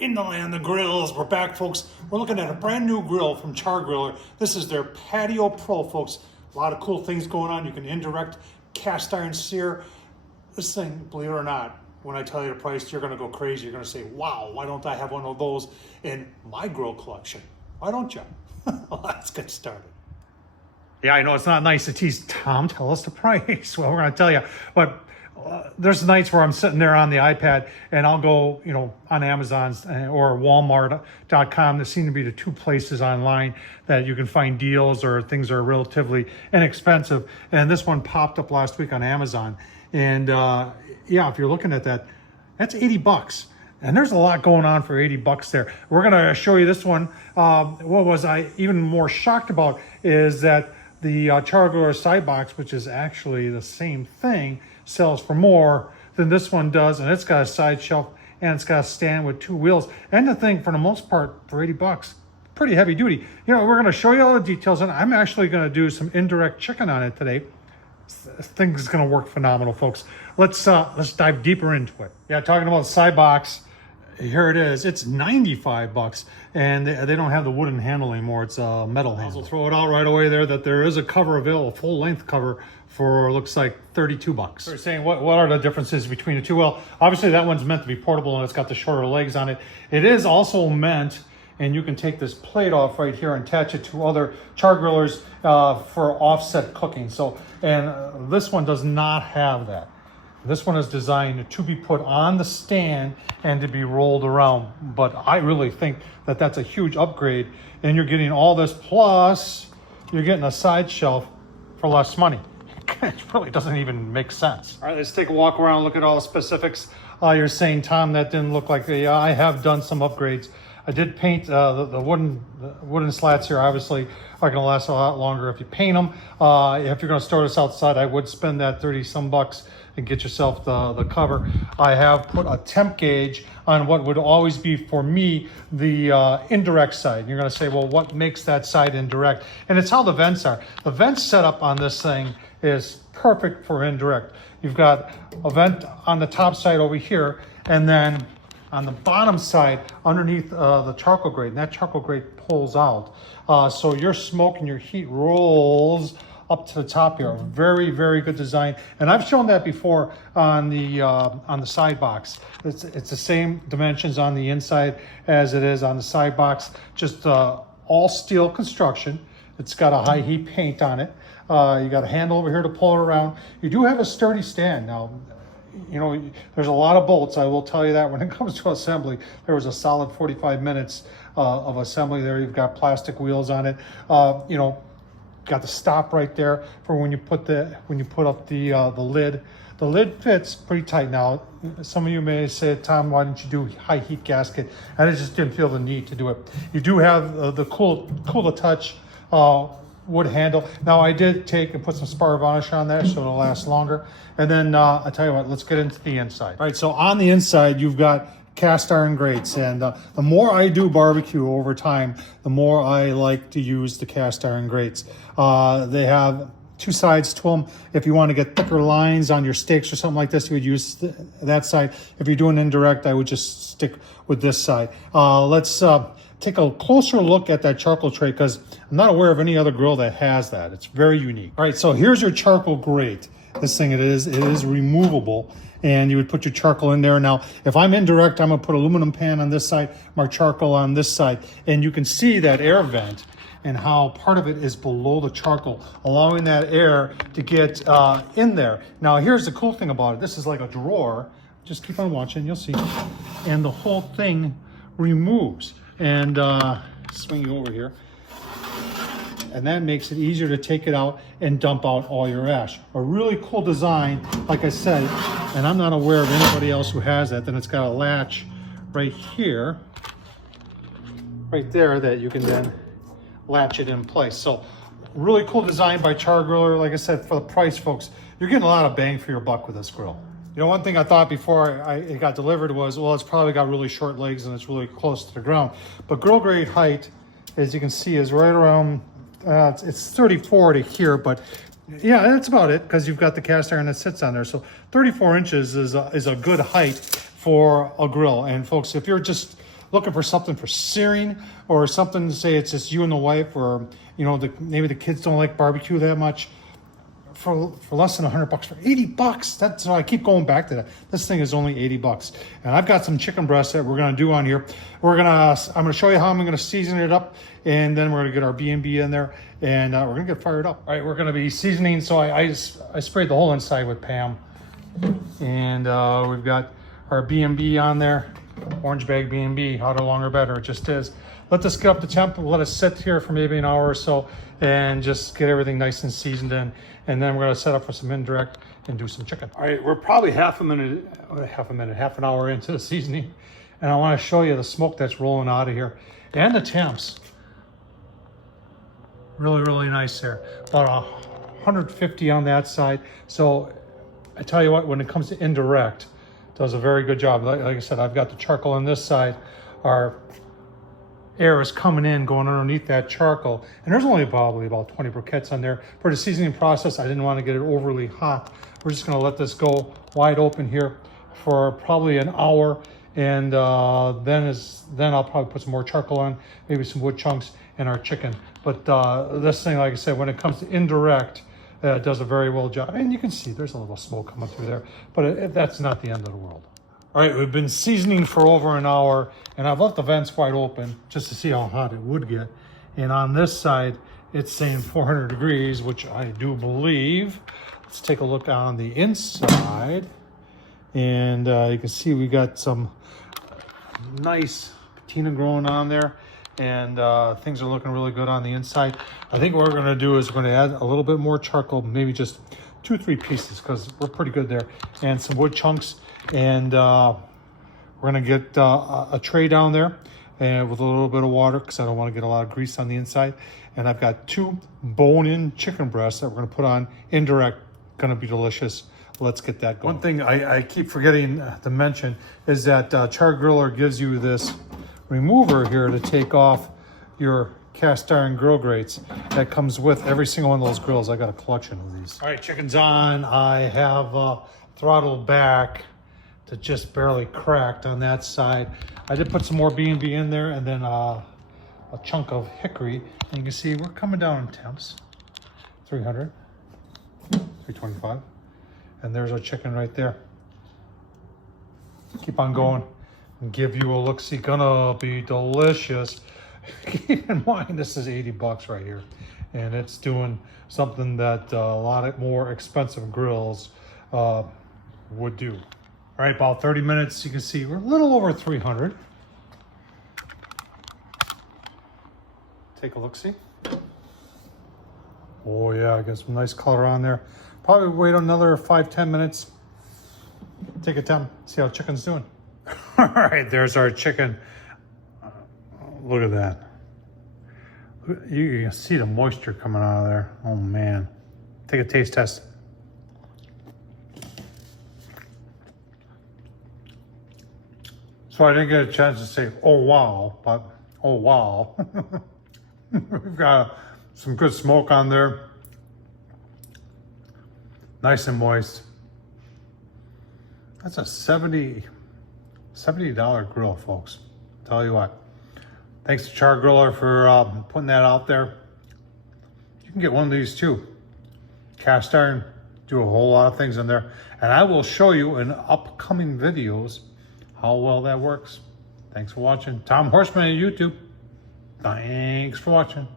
In the land of grills, we're back, folks. We're looking at a brand new grill from Char-Griller. This is their Patio Pro, folks. A lot of cool things going on. You can indirect cast iron sear. This thing, believe it or not, when I tell you the price, you're gonna go crazy. You're gonna say, wow, why don't I have one of those in my grill collection? Why don't you? Let's get started. Yeah, I know it's not nice to tease Tom. Tell us the price. Well, we're gonna tell you, but there's nights where I'm sitting there on the iPad and I'll go, on Amazon's or Walmart.com. There seem to be the two places online that you can find deals or things that are relatively inexpensive. And this one popped up last week on Amazon. And yeah, if you're looking at that, that's 80 bucks. And there's a lot going on for 80 bucks there. We're gonna show you this one. What was I even more shocked about is that the Chargriller side box, which is actually the same thing, sells for more than this one does, and it's got a side shelf and it's got a stand with two wheels. And the thing, for the most part, for 80 bucks, pretty heavy duty. We're going to show you all the details, and I'm actually going to do some indirect chicken on it today. This thing is going to work phenomenal, folks. Let's dive deeper into it. Yeah, talking about the side box. Here it is. It's 95 bucks, and they don't have the wooden handle anymore. It's a metal handle. I'll throw it out right away there that there is a cover available, a full length cover for looks like 32 bucks. They're saying what are the differences between the two? Well, obviously that one's meant to be portable and it's got the shorter legs on it. It is also meant, and you can take this plate off right here and attach it to other Char-Grillers for offset cooking. So, and this one does not have that. This one is designed to be put on the stand and to be rolled around. But I really think that that's a huge upgrade, and you're getting all this, plus you're getting a side shelf for less money. It really doesn't even make sense. All right, let's take a walk around, look at all the specifics. You're saying, Tom, that didn't look like I have done some upgrades. I did paint the wooden slats here, obviously are going to last a lot longer if you paint them. If you're going to store this outside, I would spend that 30 some bucks and get yourself the cover. I have put a temp gauge on what would always be for me the indirect side. You're going to say, well, what makes that side indirect? And it's how the vents are. The vent setup on this thing is perfect for indirect. You've got a vent on the top side over here, and then on the bottom side underneath the charcoal grate, and that charcoal grate pulls out. So your smoke and your heat rolls up to the top here. Very, very good design. And I've shown that before on the side box. It's the same dimensions on the inside as it is on the side box, just all steel construction. It's got a high heat paint on it. You got a handle over here to pull it around. You do have a sturdy stand. Now, there's a lot of bolts. I will tell you that when it comes to assembly, there was a solid 45 minutes of assembly there. You've got plastic wheels on it. Got the stop right there for when you put up the lid. The lid fits pretty tight. Now, some of you may say, Tom, why didn't you do high heat gasket? And I just didn't feel the need to do it. You do have the cool to touch wood handle. Now, I did take and put some spar varnish on there so it'll last longer. And then I'll tell you what, let's get into the inside. All right, so on the inside, you've got cast iron grates, and the more I do barbecue over time, the more I like to use the cast iron grates. They have two sides to them. If you want to get thicker lines on your steaks or something like this, you would use that side. If you're doing indirect, I would just stick with this side. Let's take a closer look at that charcoal tray, because I'm not aware of any other grill that has that. It's very unique. All right, so here's your charcoal grate. This thing, it is removable, and you would put your charcoal in there. Now, if I'm indirect, I'm gonna put aluminum pan on this side, my charcoal on this side, and you can see that air vent and how part of it is below the charcoal, allowing that air to get in there. Now, here's the cool thing about it. This is like a drawer. Just keep on watching, you'll see. And the whole thing removes. And swing you over here. And that makes it easier to take it out and dump out all your ash. A really cool design, like I said, and I'm not aware of anybody else who has that. Then it's got a latch right here, right there, that you can then latch it in place. So really cool design by Char-Griller. Like I said, for the price, folks, you're getting a lot of bang for your buck with this grill. One thing I thought before it got delivered was, well, it's probably got really short legs and it's really close to the ground. But grill grade height, as you can see, is right around, it's 34 to here, but yeah, that's about it, because you've got the cast iron that sits on there. So 34 inches is a good height for a grill. And folks, if you're just looking for something for searing or something to say it's just you and the wife, or you know, maybe the kids don't like barbecue that much, for less than $100, for 80 bucks. That's why I keep going back to that. This thing is only 80 bucks. And I've got some chicken breasts that we're gonna do on here. I'm gonna show you how I'm gonna season it up, and then we're gonna get our B&B in there, and we're gonna get fired up. All right, we're gonna be seasoning. So I sprayed the whole inside with Pam, and we've got our B&B on there. Orange bag B&B, hotter, longer, better. It just is. Let this get up to temp, let it sit here for maybe an hour or so, and just get everything nice and seasoned in. And then we're gonna set up for some indirect and do some chicken. All right, we're probably half an hour into the seasoning, and I wanna show you the smoke that's rolling out of here and the temps. Really, really nice there. About 150 on that side. So I tell you what, when it comes to indirect, does a very good job. Like I said, I've got the charcoal on this side. Our air is coming in, going underneath that charcoal. And there's only probably about 20 briquettes on there. For the seasoning process, I didn't want to get it overly hot. We're just gonna let this go wide open here for probably an hour. And then I'll probably put some more charcoal on, maybe some wood chunks, and our chicken. But this thing, like I said, when it comes to indirect, it does a very well job. And you can see there's a little smoke coming through there, but that's not the end of the world. All right, we've been seasoning for over an hour, and I've left the vents wide open just to see how hot it would get. And on this side, it's saying 400 degrees, which I do believe. Let's take a look on the inside. And you can see we got some nice patina growing on there, and things are looking really good on the inside. I think what we're gonna do is we're gonna add a little bit more charcoal, maybe just 2-3 pieces, because we're pretty good there, and some wood chunks. And we're gonna get a tray down there and with a little bit of water, because I don't want to get a lot of grease on the inside. And I've got 2 bone-in chicken breasts that we're gonna put on indirect. Gonna be delicious. Let's get that going. One thing I keep forgetting to mention is that Chargriller gives you this remover here to take off your cast iron grill grates that comes with every single one of those grills. I got a collection of these. All right, chicken's on. I have throttled back to just barely cracked on that side. I did put some more B&B in there, and then a chunk of hickory. And you can see we're coming down in temps. 300, 325. And there's our chicken right there. Keep on going and give you a look-see. Gonna be delicious. Keep in mind, this is 80 bucks right here. And it's doing something that a lot of more expensive grills would do. All right, about 30 minutes, you can see we're a little over 300. Take a look-see. Oh yeah, I got some nice color on there. Probably wait another 5-10 minutes. Take a time, see how chicken's doing. All right, there's our chicken. Look at that. You can see the moisture coming out of there. Oh man. Take a taste test. So I didn't get a chance to say, oh wow, but oh wow. We've got some good smoke on there. Nice and moist. That's a $70 grill, folks. Tell you what. Thanks to Char-Griller for putting that out there. You can get one of these too. Cast iron, do a whole lot of things in there. And I will show you in upcoming videos how well that works. Thanks for watching. Tom Horsman on YouTube. Thanks for watching.